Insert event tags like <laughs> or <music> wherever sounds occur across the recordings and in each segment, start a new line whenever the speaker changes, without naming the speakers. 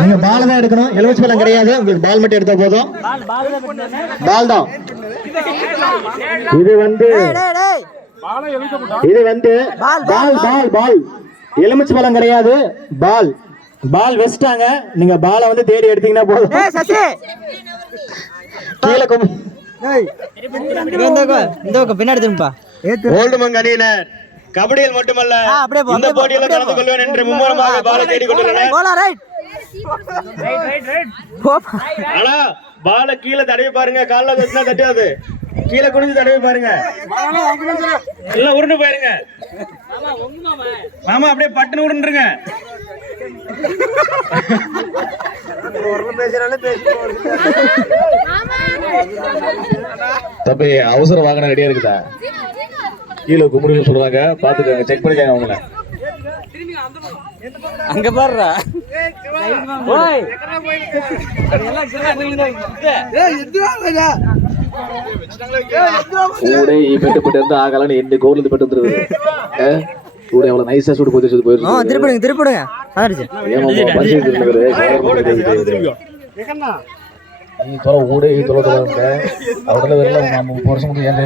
நீங்க பால் தான் எடுக்கணும். எலுமிச்சு பழம் கிடையாது. உங்களுக்கு பால் மட்டும் எடுத்தா போதும். பால் தான். இது வந்து
டேய் டேய்
இது வந்து
பால்,
பால் பால் எலுமிச்சு பழம் கிடையாது. பால் பால் வெஸ்டாங்க நீங்க பாலை வந்து தேடி எடுத்தீங்கன்னா போதும். கீழே கும்
இங்க இந்த பக்கம், இந்த பக்கம் பின்னாடி திரும்பா
ஓல்டு மங்க அணியினர் கபடியில் மட்டுமல்ல இந்த போட்டியில் கலந்து. கொள்வேன் என்று மும்முரமாக பாலை தேடி கொண்டுள்ளனர் ஆனா பாலை கீழே தடவி பாருங்க கால்ல வச்சுனா தட்டாது. கீழே குனிஞ்சு தடவி பாருங்க. எல்லாம் உருண்டு போயிருங்க மாமா அப்படியே பட்டுன்னு உருண்டுருங்க.
தம்பி அவசர வாகனம் ரெடியா இருக்குதா? கீழே கும்பிடுன்னு சொல்றாங்க. பாத்துக்கோங்க செக் பண்ணிக்காங்க அவங்கள.
அங்க பாருடா. ஓய்.
கூடை பெட்டுப்பட்டு ஆகலன்னு எந்த பெட்டு வந்துருது கூட எவ்வளவு நைஸா சூடு போய்
சூடு
போயிருக்கோம்
திருப்பிடுங்க திருப்பிடுங்க. ஆயிடுச்சு
ஏமா பசிட்டு இருந்தது வருஷம் மட்டும் ஏன்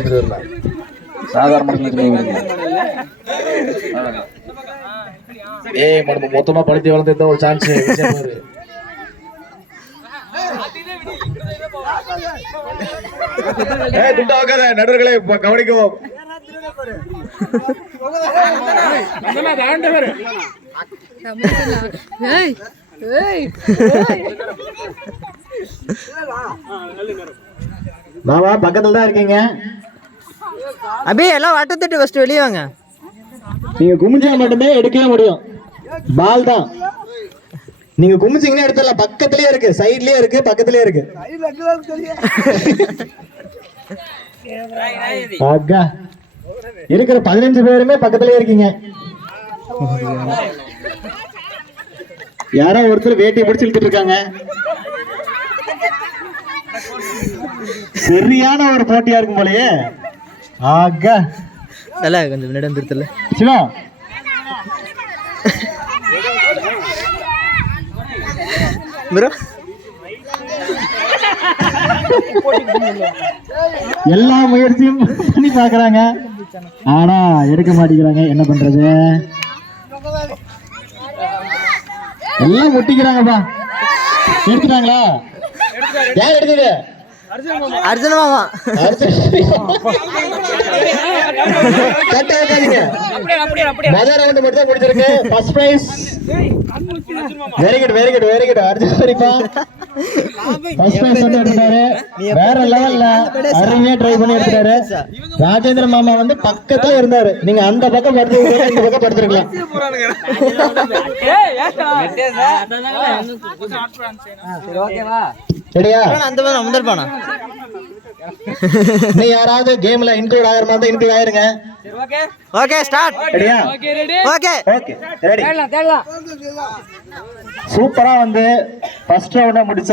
சாதாரண ஏய் நம்ம மொத்தமா படுத்தி வளர்ந்துருந்தா ஒரு <laughs> சான்ஸ் ஏ துண்டா
உட்காத நடுவர்களே கவனிக்கவும். பாபா பக்கத்துல தான் இருக்கீங்க.
அப்படியே எல்லாம் வட்டத்திட்டு ஃபர்ஸ்ட் வெளியே வாங்க.
நீங்க குமிஞ்சா மட்டுமே எடுக்கவே முடியும். பால் தான் நீங்க குமிச்சிங்கன்னா எடுத்துடலாம். பக்கத்துலயே இருக்கு. சைட்லயே இருக்கு பக்கத்துலயே இருக்கு. அக்கா இருக்கிற பதினஞ்சு பேருமே பக்கத்துலயே இருக்கீங்க. யாரோ ஒருத்தர் வேட்டியை பிடிச்சு இழுத்துட்டு இருக்காங்க. சரியான ஒரு போட்டியா இருக்கும் போலயே. ஆகா
கொஞ்சம் முன்னாடி வந்துருத்துல
சிவா எல்லா முயற்சியும் பண்ணி பாக்குறாங்க ஆனா எடுக்க மாட்டேங்கிறாங்க. என்ன பண்றது? எல்லாம் ஒட்டிக்கிறாங்கப்பா. எடுத்துட்டாங்களா? யார் எடுத்தது?
அர்ஜுன மாமா.
கட்ட மொதல் ரவுண்ட் மட்டும் முடிச்சிருக்கு first prize very good very good very good Arjun சரிப்பா ஃபர்ஸ்ட் பிரைஸ் வந்து எடுத்துட்டாரு. வேற லெவல்ல அருமையா ட்ரை பண்ணி எடுத்துட்டாரு. ராஜேந்திர மாமா வந்து பக்கத்துல இருந்தாரு. நீங்க அந்த பக்கம் படுத்து இந்த பக்கம் படுத்துருக்கலாம். சரியா
அந்த மாதிரி வந்திருப்பானா
நீ யாராவது கேம்ல இன்க்ளூட் ஆகிற மாதிரி இன்க்ளூட் ஆயிருங்க.
ஓகே. ஸ்டார்ட்
சரியா
ஓகே
ஓகே. ரெடி சூப்பரா வந்து ஃபர்ஸ்ட் ரவுண்ட முடிச்ச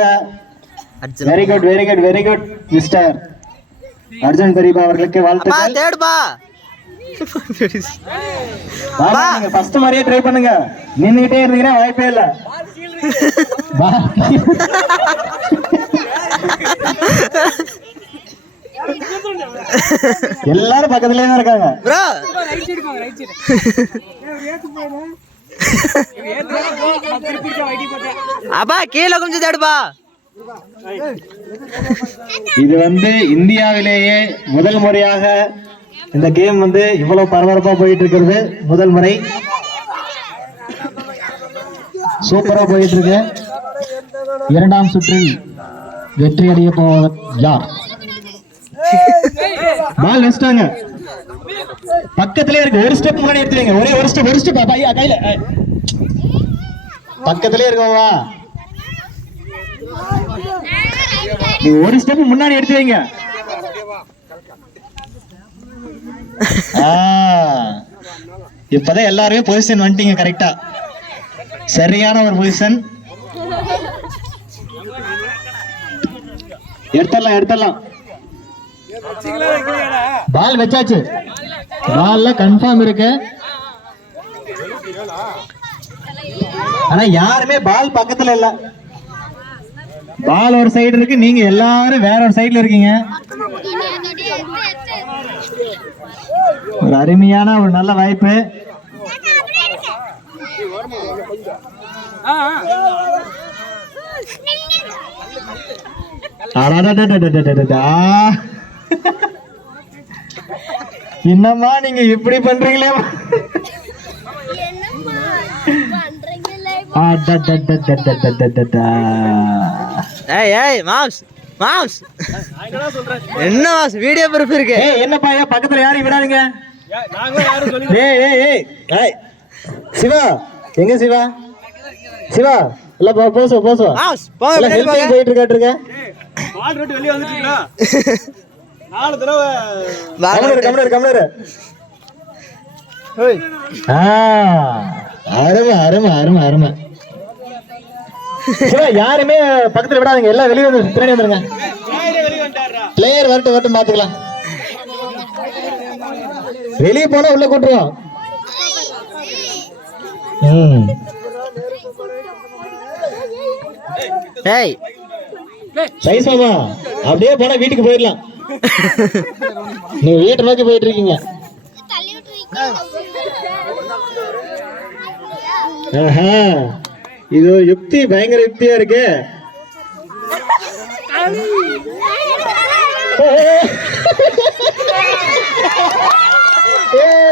very good very good very good mister Arjun பெரியப்பா அவர்களுக்கு வாழ்த்துக்கள். நீங்க ஃபர்ஸ்ட் மாதிரியே ட்ரை பண்ணுங்க. நின்னுட்டே இருந்தீங்கன்னா வாய்ப்பே இல்ல. <laughs> எல்லாரும் பக்கத்துலயே தான் இருக்காங்க.
ப்ரோ. அப்பா கீழே கொஞ்சம் தேடுப்பா.
இது வந்து இந்தியாவிலேயே முதல் முறையாக இந்த கேம் வந்து இவ்வளவு பரபரப்பா போயிட்டு இருக்கிறது. முதல் முறை. சூப்பரா போயிட்டு இருக்கு. இரண்டாம் சுற்றில் வெற்றி அடைய போவர் யார்? பால் வெஸ்டாங்க பக்கத்திலே இருக்கு. ஒரு ஸ்டெப் முன்னாடி எடுத்து வைங்க. ஒரே ஒரு ஸ்டெப் ஒரு ஸ்டெப் ஐயா கையில. பக்கத்திலே இருக்கவா? நீ ஒரு ஸ்டெப் முன்னாடி எடுத்து வைங்க. ஆ, இப்பதான் எல்லாருமே பொசிஷன் வந்துட்டீங்க கரெக்டா சரியான ஒரு பொசிஷன் எடுத்துடலாம் எடுத்துடலாம். பால் வச்சாச்சு. பால்ல கன்ஃபார்ம் இருக்கு. ஆனா யாருமே பால் பக்கத்துல இல்ல. பால் ஒரு சைடு இருக்கு. நீங்க எல்லாரும் வேற ஒரு சைடுல இருக்கீங்க. ஒரு அருமையான ஒரு நல்ல வாய்ப்பு. ஆ என்னம்மா நீங்க இப்படி பண்றீங்களே?
என்ன மாஸ் வீடியோ ப்ரூஃப் இருக்கு.
என்னப்பா ஏன் பக்கத்துல யாரும் விடாதீங்க? சிவா எங்க சிவா? சிவா இல்ல போசோ போசோ
போயிட்டு
இருக்காட்டு
இருக்க.
வெளியே வந்துட்டீங்களா?
வாங்க.
கம்னரு கம்னரு கம்னரு ஆ அருமை அருமை அருமை அருமை. யாருமே பக்கத்துல விடாதீங்க. எல்லாம் வெளியே வந்து பின்னாடி வந்துருங்க. பிளேயர் வரட்டும் வரட்டும் பாத்துக்கலாம். வெளியே போனா உள்ள கூட்டுருவோம். ம்.
ஏய்.
சைஸ் மாமா அப்படியே போனா வீட்டுக்கு போயிடலாம். நீங்க வீட்டை நோக்கி போயிட்டு இருக்கீங்க ஆஹா. இது ஒரு யுக்தி பயங்கர யுக்தியா இருக்கு.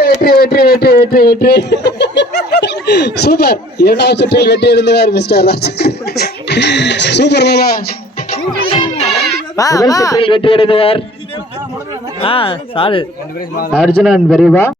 வெற்றி வெற்றி வெற்றி வெற்றி வெற்றி. சூப்பர். இரண்டாவது சுற்றில் வெற்றி இருந்தவர் மிஸ்டர் ராஜ். சூப்பர் மாமா. முதல்
வா.
சுற்றில் வெற்றி அடைந்தவர் அர்ஜுனன் பெரியவா